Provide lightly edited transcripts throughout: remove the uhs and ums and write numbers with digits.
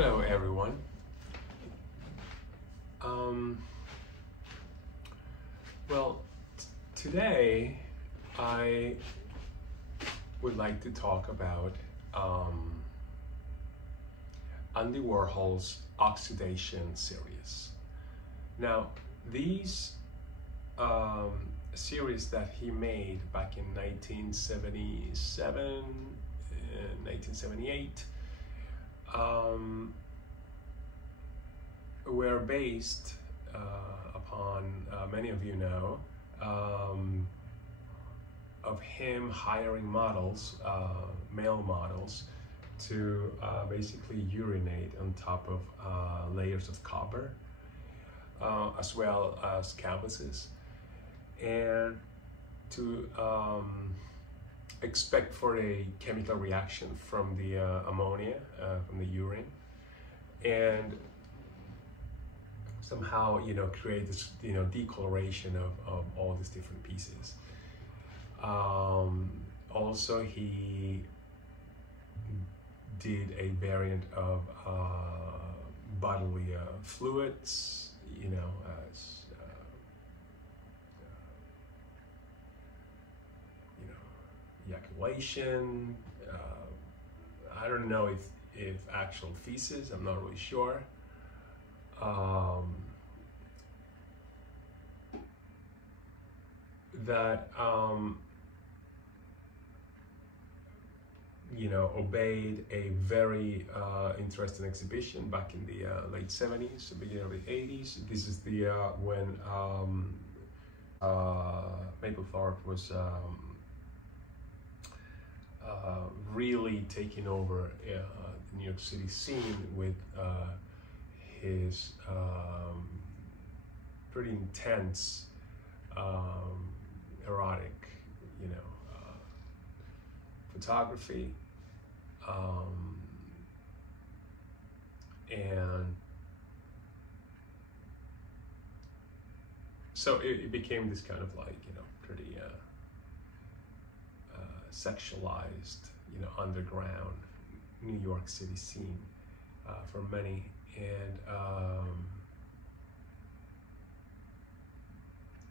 Hello everyone. Well, today I would like to talk about Andy Warhol's Oxidation series. Now, these series that he made back in 1977 and 1978 were based upon, many of you know, of him hiring models, male models, to basically urinate on top of layers of copper, as well as canvases, and to expect for a chemical reaction from the ammonia, from the urine, and somehow, create this, decoloration of all these different pieces. Also, he did a variant of bodily fluids, as ejaculation. I don't know if actual feces, I'm not really sure. That obeyed a very interesting exhibition back in the late 70s, beginning of the 80s. This is the when Mapplethorpe was really taking over the New York City scene with his pretty intense erotic, photography, and so it became this kind of like, pretty sexualized, underground New York City scene for many, and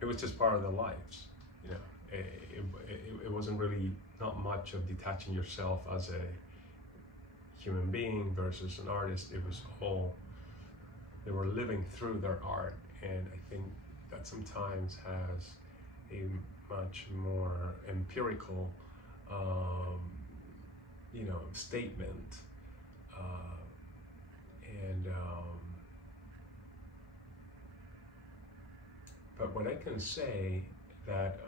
it was just part of their lives. It wasn't really not much of detaching yourself as a human being versus an artist. It was all, they were living through their art, and I think that sometimes has a much more empirical statement, but what I can say that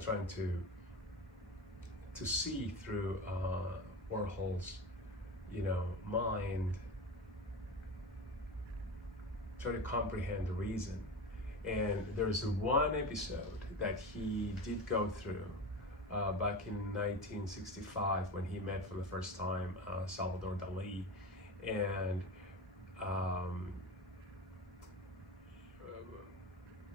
trying to see through Warhol's mind, try to comprehend the reason. And there's one episode that he did go through back in 1965 when he met for the first time Salvador Dalí, and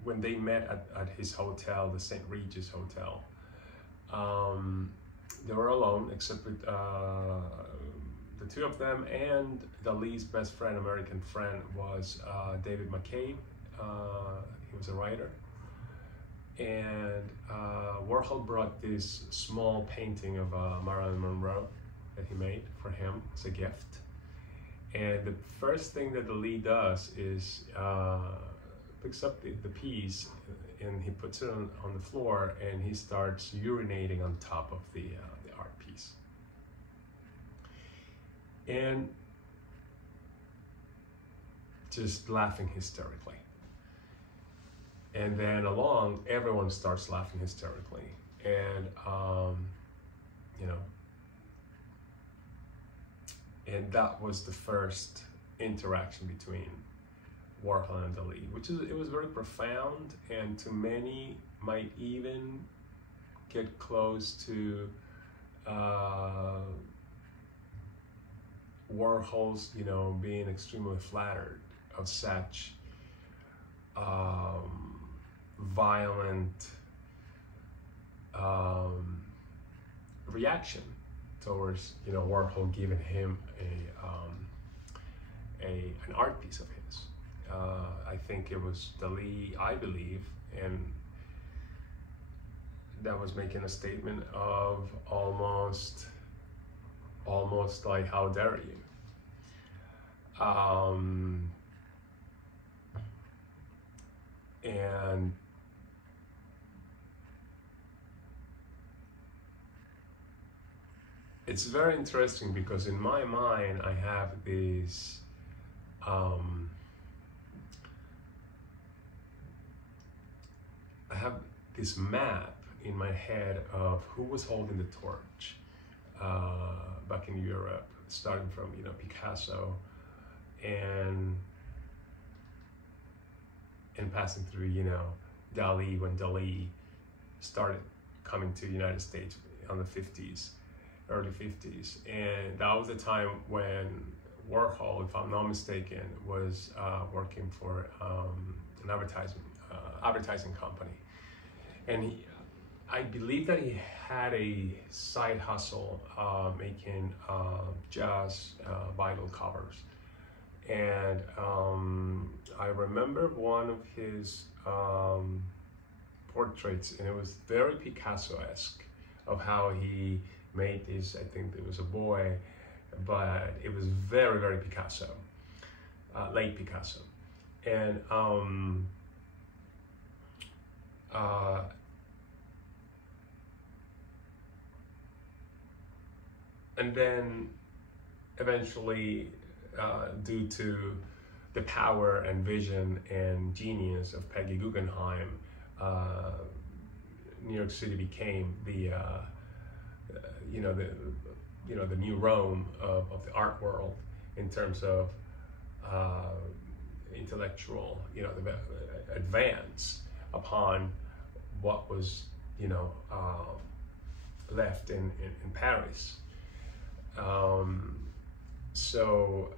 when they met at his hotel, the St. Regis Hotel, they were alone except with the two of them, and Dalí's best friend, American friend, was David McCabe. He was a writer, and Warhol brought this small painting of Marilyn Monroe that he made for him as a gift. And the first thing that Dalí does is picks up the piece and he puts it on the floor, and he starts urinating on top of the art piece. And just laughing hysterically. And then everyone starts laughing hysterically. And, and that was the first interaction between Warhol and Dalí, it was very profound, and to many might even get close to Warhol's, being extremely flattered of such violent reaction towards, you know, Warhol giving him an art piece of his. I think it was Dalí, I believe, and that was making a statement of almost like, how dare you? And it's very interesting because in my mind I have this map in my head of who was holding the torch back in Europe, starting from, you know, Picasso and passing through, you know, Dalí, when Dalí started coming to the United States on the 50s, early 50s. And that was the time when Warhol, if I'm not mistaken, was working for an advertising company. And I believe that he had a side hustle making jazz vinyl covers. And I remember one of his portraits, and it was very Picasso-esque, of how he made this. I think it was a boy, but it was very, very Picasso, late Picasso. And then eventually, due to the power and vision and genius of Peggy Guggenheim, New York City became the the new Rome of the art world in terms of intellectual, the advance upon what was left in Paris. So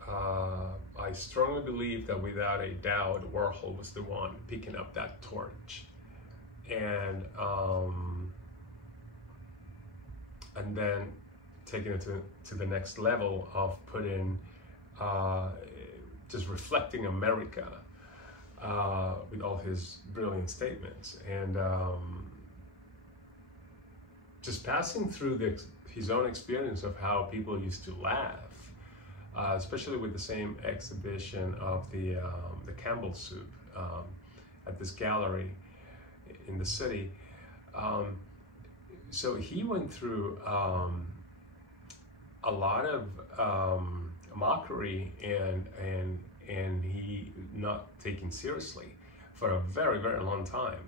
I strongly believe that without a doubt, Warhol was the one picking up that torch, and then taking it to the next level of putting, just reflecting America with all his brilliant statements, and just passing through his own experience of how people used to laugh, especially with the same exhibition of the Campbell soup at this gallery in the city. So he went through a lot of mockery and he not taken seriously for a very, very long time.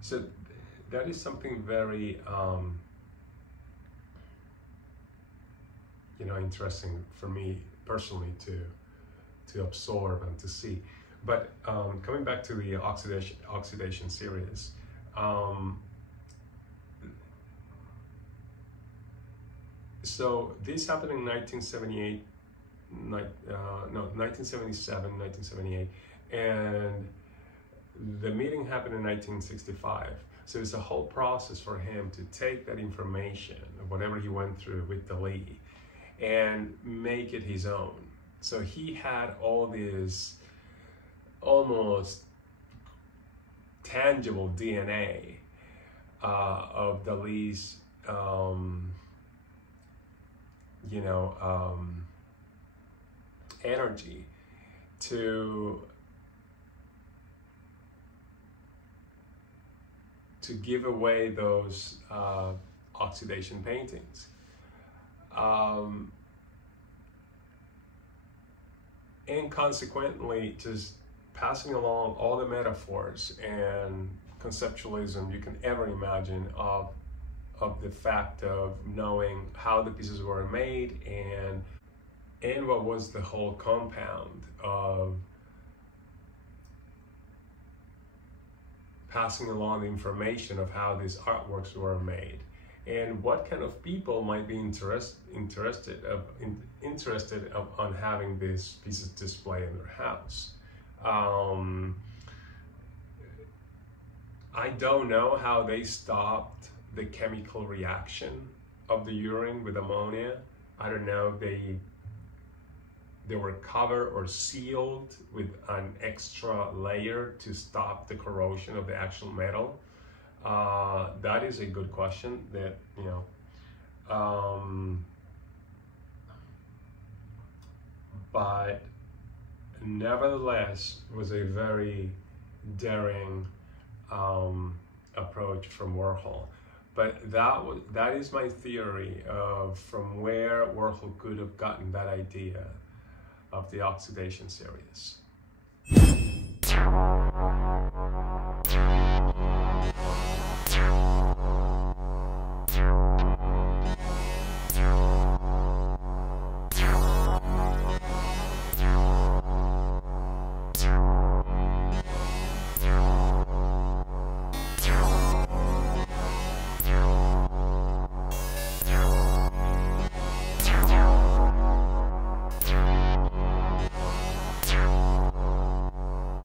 So that is something very interesting for me personally to absorb and to see. But coming back to the Oxidation series, so this happened in 1978, 1977, 1978, and the meeting happened in 1965. So it's a whole process for him to take that information, whatever he went through with Dalí, and make it his own. So he had all this almost tangible DNA of Dalí's, energy to give away those oxidation paintings. And consequently, just passing along all the metaphors and conceptualism you can ever imagine of the fact of knowing how the pieces were made and what was the whole compound of passing along the information of how these artworks were made and what kind of people might be interested on having these pieces displayed in their house. I don't know how they stopped the chemical reaction of the urine with ammonia. I don't know if they were covered or sealed with an extra layer to stop the corrosion of the actual metal. That is a good question that, you know, but nevertheless was a very daring approach from Warhol. But that is my theory of from where Warhol could have gotten that idea of the oxidation series.